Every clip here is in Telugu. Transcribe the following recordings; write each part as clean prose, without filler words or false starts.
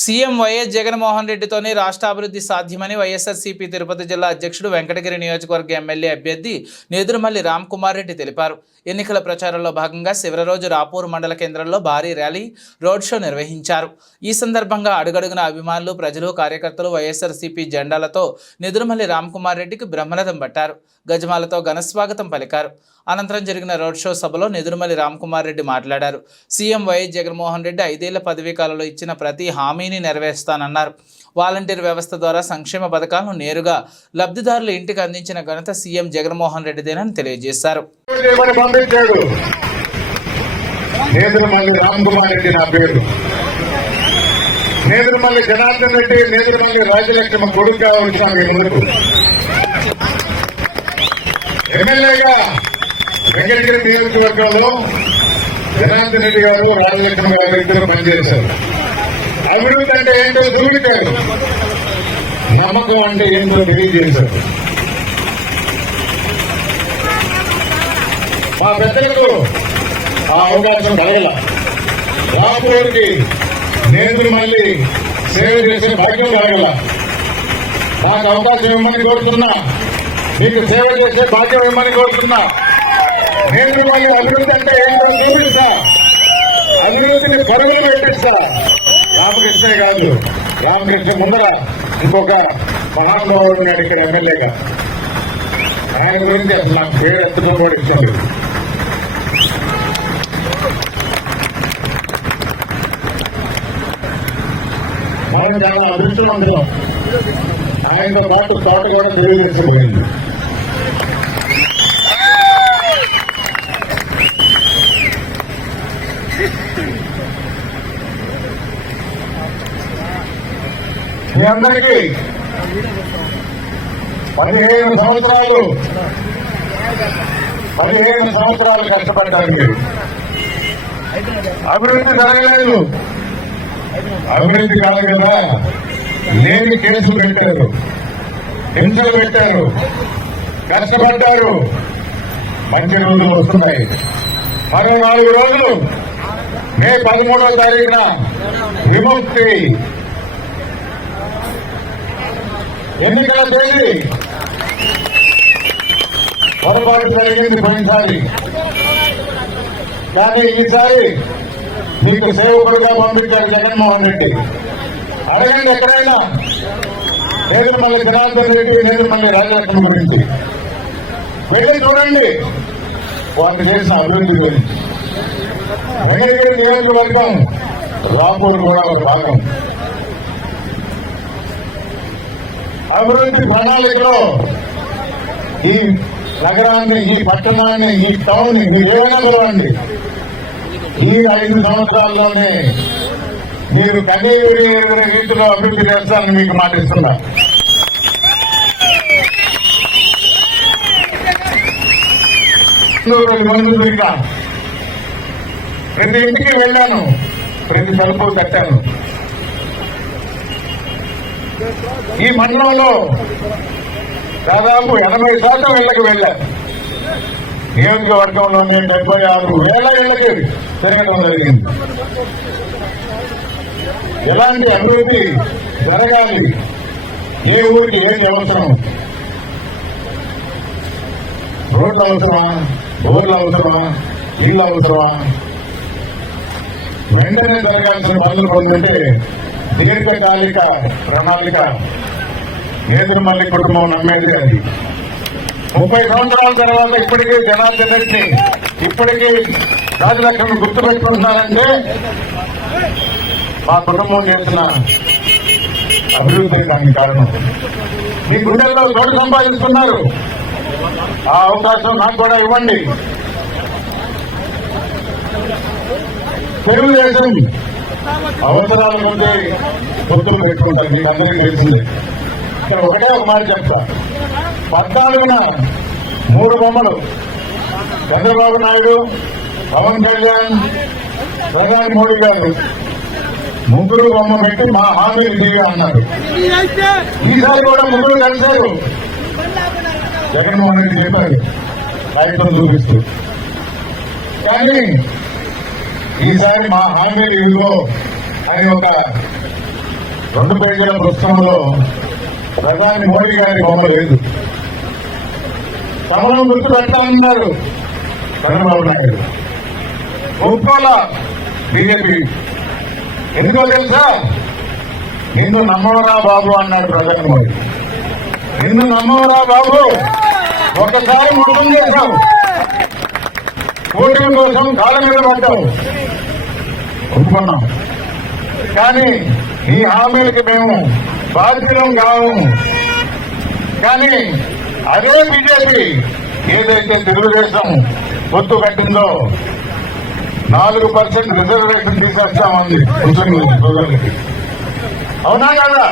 సీఎం వైఎస్ జగన్మోహన్ రెడ్డితోనే రాష్ట్ర అభివృద్ధి సాధ్యమని వైఎస్ఆర్సీపీ తిరుపతి జిల్లా అధ్యక్షుడు వెంకటగిరి నియోజకవర్గ ఎమ్మెల్యే అభ్యర్థి నేదురుమల్లి రామ్కుమార్ రెడ్డి తెలిపారు. ఎన్నికల ప్రచారంలో భాగంగా శివరి రోజు రాపూర్ మండల కేంద్రంలో భారీ ర్యాలీ, రోడ్ షో నిర్వహించారు. ఈ సందర్భంగా అడుగడుగున అభిమానులు, ప్రజలు, కార్యకర్తలు వైఎస్ఆర్సీపీ జెండాలతో నేదురుమల్లి రామ్కుమార్ రెడ్డికి బ్రహ్మరథం పట్టారు. గజమాలతో ఘనస్వాగతం పలికారు. అనంతరం జరిగిన రోడ్ షో సభలో నేదురుమల్లి రామ్కుమార్ రెడ్డి మాట్లాడారు. సీఎం వైఎస్ జగన్మోహన్ రెడ్డి 5 ఏళ్ల పదవీ కాలంలో ఇచ్చిన ప్రతి హామీని నెరవేరుస్తానన్నారు. వాలంటీర్ వ్యవస్థ ద్వారా సంక్షేమ పథకాలను నేరుగా లబ్ధిదారుల ఇంటికి అందించిన ఘనత సీఎం జగన్మోహన్ రెడ్డిదేనని తెలియజేశారు. నేదురుమల్లి రామ్కుమార్ రెడ్డి నా పేరు. నేదురుమల్లి జనార్దన్ రెడ్డి, నేదురుమల్లి రాజలక్ష్మి కొడుకుగా వచ్చాను. ముందుకు ఎమ్మెల్యేగా వెంకటగిరి నియోజకవర్గంలో జనార్దన్ రెడ్డి గారు, రాజలక్ష్మి గారు ఇద్దరు పనిచేశారు. అభివృద్ధి అంటే ఏంటో చూపించారు, నమ్మకం అంటే ఏంటో తెలియజేశారు. మా పెద్దలకు ఆ అవకాశం కలగల. రాపూర్కి నేదురుమల్లి సేవ చేసే భాగ్యం కలగల. మాకు అవకాశం ఇవ్వమని కోరుతున్నా, మీకు సేవ చేసే భాగ్యం ఇవ్వమని కోరుతున్నా. నేదురుమల్లి అభివృద్ధి అంటే ఏంటో చూపిస్తా, అభివృద్ధిని పరుగులు పెట్టిస్తా. రామకృష్ణ కాదు, రామకృష్ణ ముందర ఇంకొక మహానుభావుడు ఉన్నాడు ఇక్కడ ఎమ్మెల్యేగా. ఆయన గురించి అసలు నాకు పేరు ఎత్తుకుని కూడా ఇచ్చాడు. మనం చాలా అదృష్టవంతులం. ఆయనతో పాటు తోట కూడా తెలియజేసిపోయింది. మీ అందరికీ 15 సంవత్సరాలు కష్టపడ్డారు మీరు. అభివృద్ధి జరగలేదు. అభివృద్ధి కాదు కదా, లేని కేసులు పెట్టారు, హింసలు పెట్టారు, కష్టపడ్డారు. మంచి రోజులు వస్తున్నాయి. మరో 4 రోజులు మే 13వ తారీఖున విముక్తి ఎన్నికల తేదీ. పొరపాటు జరిగింది పోయినసారి, కానీ ఈసారి మీకు సేవకుడుగా పంపించారు జగన్మోహన్ రెడ్డి. అడగండి ఎక్కడైనా నేదురుమల్లి జనార్దన్ రెడ్డి, నేదురుమల్లి రాజలక్ష్మి గురించి వెళ్ళి చూడండి, వాళ్ళు చేసిన అభివృద్ధి గురించి. వెంకటగిరి నియోజకవర్గం, రాపూర్ కూడా ఒక భాగం. అభివృద్ధి ప్రణాళికలో ఈ నగరాన్ని, ఈ పట్టణాన్ని, ఈ టౌన్ మీరు ఏమైనా చూడండి, ఈ 5 సంవత్సరాల్లోనే మీరు కనీవిని రీతిలో అభివృద్ధి చేస్తారని మీకు మాటిస్తున్నా. మందులు తిరిగా ప్రతి ఇంటికి వెళ్ళాను, ప్రతి తలుపు కట్టాను. ఈ మండలంలో దాదాపు 80% ఇళ్లకు వెళ్ళాను. నియోజకవర్గంలో 76,000 ఇళ్లకి తిరగడం జరిగింది. ఎలాంటి అభివృద్ధి జరగాలి, ఏ ఊరికి ఏది అవసరం, రోడ్లు అవసరమా, బోర్లు అవసరమా, ఇళ్ళు అవసరమా, వెంటనే జరగాల్సిన పనులు పొందింటే దీర్ఘకాలిక ప్రణాళిక నేదురుమల్లి కుటుంబం నమ్మేది. అది 30 సంవత్సరాల తర్వాత ఇప్పటికీ జనార్దన్ రెడ్డిని, ఇప్పటికీ రాజలక్ష్మిని గుర్తుపెట్టుకుంటున్నారంటే మా కుటుంబం చేసిన అభివృద్ధి దానికి కారణం. మీ గుండెల్లో చోటు సంపాదించుకున్నారు. ఆ అవకాశం నాకు కూడా ఇవ్వండి. తెలుగుదేశం అవసరాల ముందే పొత్తులు పెట్టుకుంటారు, మీకు అందరికీ తెలిసిందే. ఇక్కడ ఒకటే ఒక మాట చెప్తా, 14న 3 బొమ్మలు చంద్రబాబు నాయుడు, పవన్ కళ్యాణ్, ప్రధాని మోడీ గారు 3 బొమ్మ పెట్టి మా హామీలు తీయ అన్నారు. ఈసారి కూడా 3 కలిశారు. జగన్మోహన్ రెడ్డి చెప్పారు కాగితం చూపిస్తూ, కానీ ఈసారి మా హామీలు ఇదిగో అని ఒక 2 పేజీల పుస్తకంలో ప్రధాని మోడీ గారి బొమ్మ లేదు. తమను గుర్తు పెట్టాలన్నారు చంద్రబాబు నాయుడు. ఒప్పుకోల బీజేపీ. ఎందుకో తెలుసా? నిన్ను నమ్మవరా బాబు అన్నాడు ప్రధాని మోడీ. నిన్ను నమ్మవరా బాబు, ఒకసారి మోసం చేశావు, ఓటింగ్ కోసం కాళ్ళ మీద పడ్డావు, ఒప్పుకున్నాం. కానీ ఈ హామీలకి మేము బాధ్యులం కావు. కానీ అదే బీజేపీ ఏదైతే తెలుగుదేశం పొత్తు కట్టిందో 4% రిజర్వేషన్ తీసేస్తామంది ముస్లిం సోదరులకి. అవునా కదా?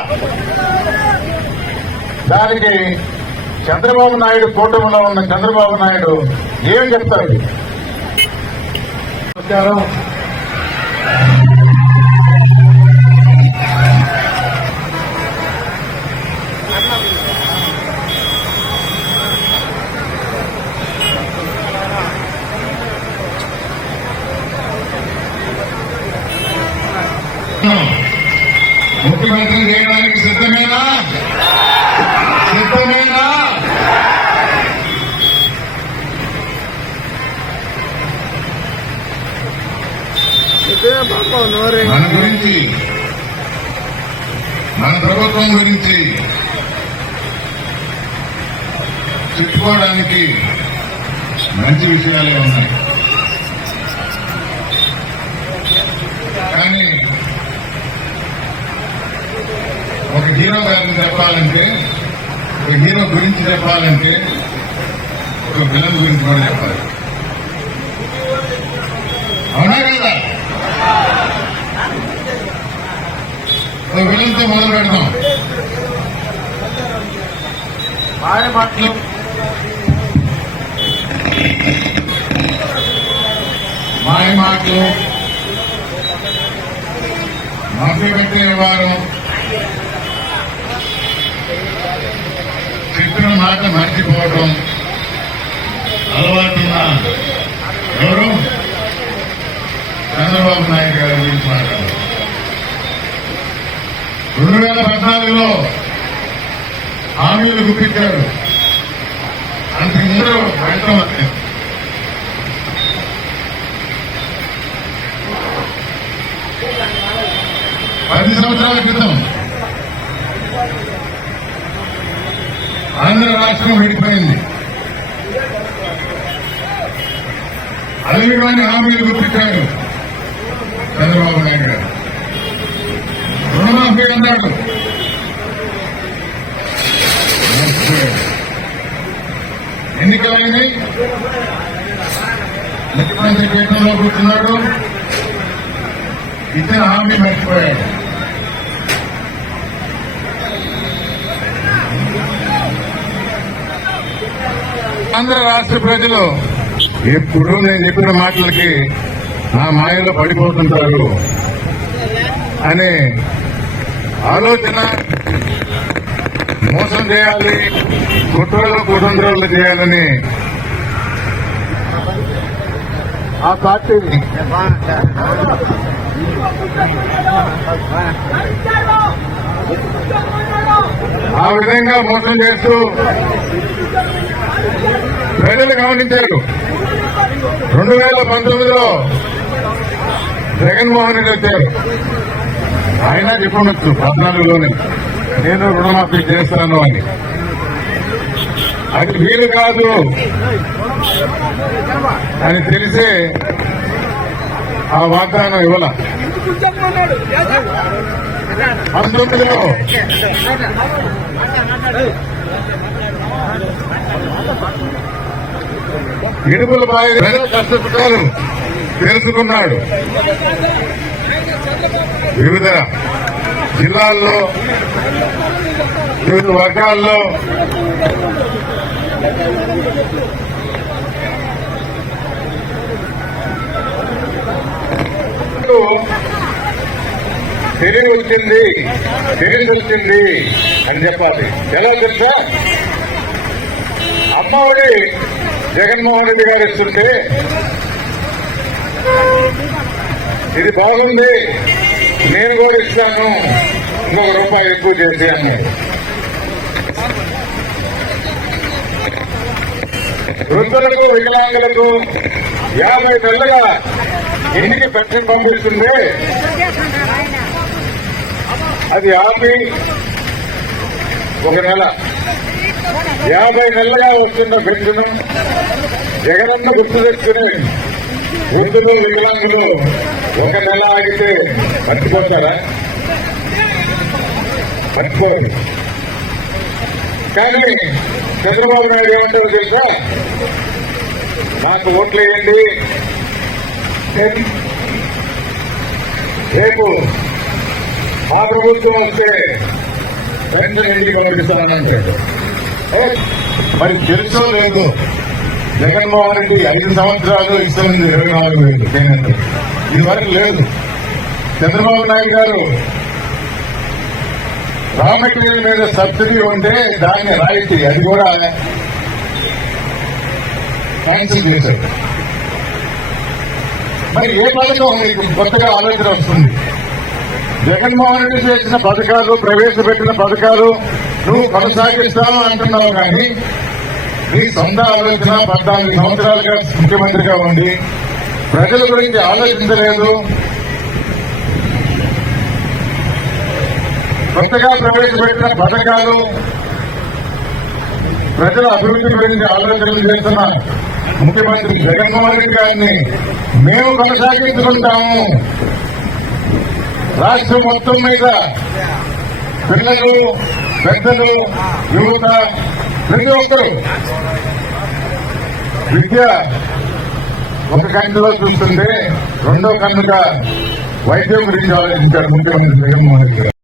దానికి చంద్రబాబు నాయుడు, కూటమిలో ఉన్న చంద్రబాబు నాయుడు ఏం చెప్తాడు? ముఖ్యమంత్రి చేయడానికి సిద్ధమేనా? సిద్ధమేనా? మన గురించి, మన ప్రభుత్వం గురించి చెప్పుకోవడానికి మంచి విషయాలే ఉన్నాయి. కానీ ఒక హీరో గారిని చెప్పాలంటే, ఒక హీరో గురించి చెప్పాలంటే ఒక విలన్ గురించి కూడా చెప్పాలి. అవునా కదా? ఒక విలన్తో మొదలు పెడతాం. మాయ మాటలు, మభ్య పెట్టేవారు, చెప్పిన మాట మర్చిపోవడం అలవాటున్న ఎవరు? చంద్రబాబు నాయుడు గారి గురించి మాట్లాడారు. 2014లో హామీలు గుప్పించారు. అంతకుముందు వెళ్ళటం 10 సంవత్సరాల క్రితం ఆంధ్ర రాష్ట్రం విడిపోయింది. అలవిగాని హామీలు గుర్తించాడు చంద్రబాబు నాయుడు గారు. రుణమాఫీ అన్నాడు, ఎన్నికలైనవి, ముఖ్యమంత్రి పీఠంలో కూర్చున్నాడు, ఇచ్చిన హామీ మర్చిపోయాడు. ఆంధ్ర రాష్ట్ర ప్రజలు ఎప్పుడు నేను చెప్పిన మాటలకి నా మాయలో పడిపోతుంటారు అనే ఆలోచన, మోసం చేయాలి, కుట్రలు చేయాలని ఆ పార్టీ ఆ విధంగా మోసం చేస్తూ ప్రజలు గమనించారు. 2019లో జగన్మోహన్ రెడ్డి వచ్చారు. ఆయన చెప్పవచ్చు 14లోనే నేను రుణమాఫీ చేస్తాను అని. అది వీలు కాదు అని తెలిసే ఆ వాగ్దానం ఇవ్వాల. 19లో ఇడుపుల బాయి కష్టపడ్డారు తెలుసుకున్నాడు. వివిధ జిల్లాల్లో, వివిధ వర్గాల్లో తెలివి వచ్చింది అని చెప్పాలి. ఎలా తెలుసా? అమ్మఒడి జగన్మోహన్ రెడ్డి గారు ఇస్తుంటే ఇది బాగుంది, నేను కూడా ఇస్తాను ఇంకొక రూపాయి ఎక్కువ చేసి అన్నాడు. వృద్ధులకు వికలాంగులకు 50 నెలలుగా ఇంటికి పెన్షన్ పంపిస్తుంది. అది ఆపి ఒక నెల 50 నెలలుగా వస్తున్న పెన్షన్ జగనన్న గుర్తు తెచ్చుకుని వృద్ధులు వికలాంగులు ఒక నెల ఆగితే మర్చిపోతారా? మర్చిపోరు. కానీ చంద్రబాబు నాయుడు ఏమంటారు తెలుసా? మాకు ఓట్లు వేయండి, రేపు మా ప్రభుత్వం వస్తే పెన్షన్ ఇంటికి పంపిస్తామని అంటాడు. మరి తెలుసో లేదు, జగన్మోహన్ రెడ్డి 5 సంవత్సరాలు ఇస్తుంది 24,000 కేంద్రం. ఇది వరకు లేదు. చంద్రబాబు నాయుడు గారు రా మెటీరియల్ మీద సబ్సిడీ ఉంటే దాన్ని రాయితీ అది కూడా క్యాన్సిల్ చేశారు. మరి ఏ పథకం మీకు కొత్తగా ఆలోచన వస్తుంది? జగన్మోహన్ రెడ్డి చేసిన పథకాలు, ప్రవేశపెట్టిన పథకాలు నువ్వు కొనసాగిస్తాను అంటున్నావు, కానీ నీ సొంత ఆలోచన 14 సంవత్సరాలుగా ముఖ్యమంత్రిగా ఉండి ప్రజల గురించి ఆలోచించలేదు. కొత్తగా ప్రవేశపెట్టిన పథకాలు, ప్రజల అభివృద్ధి గురించి ఆలోచనలు చేస్తున్న ముఖ్యమంత్రి జగన్మోహన్ రెడ్డి గారిని మేము కొనసాగించుకుంటాము. రాష్ట్రం మొత్తం మీద పిల్లలు, పెద్దలు, యువత ప్రతి ఒక్కరూ విద్య ఒక కన్నులో చూస్తుంటే రెండో కన్నుగా వైద్యం గురించి ఆలోచించారు ముఖ్యమంత్రి జగన్మోహన్ రెడ్డి గారు.